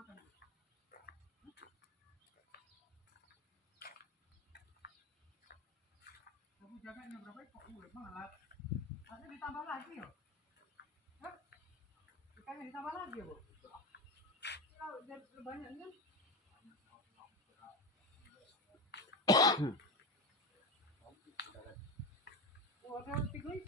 makan. Kamu jaganya berapa kok malah. Harusnya ditambah lagi ya. Hah? Ikannya ditambah lagi ya, Bu? Kalau banyak kan? Oh, ada 3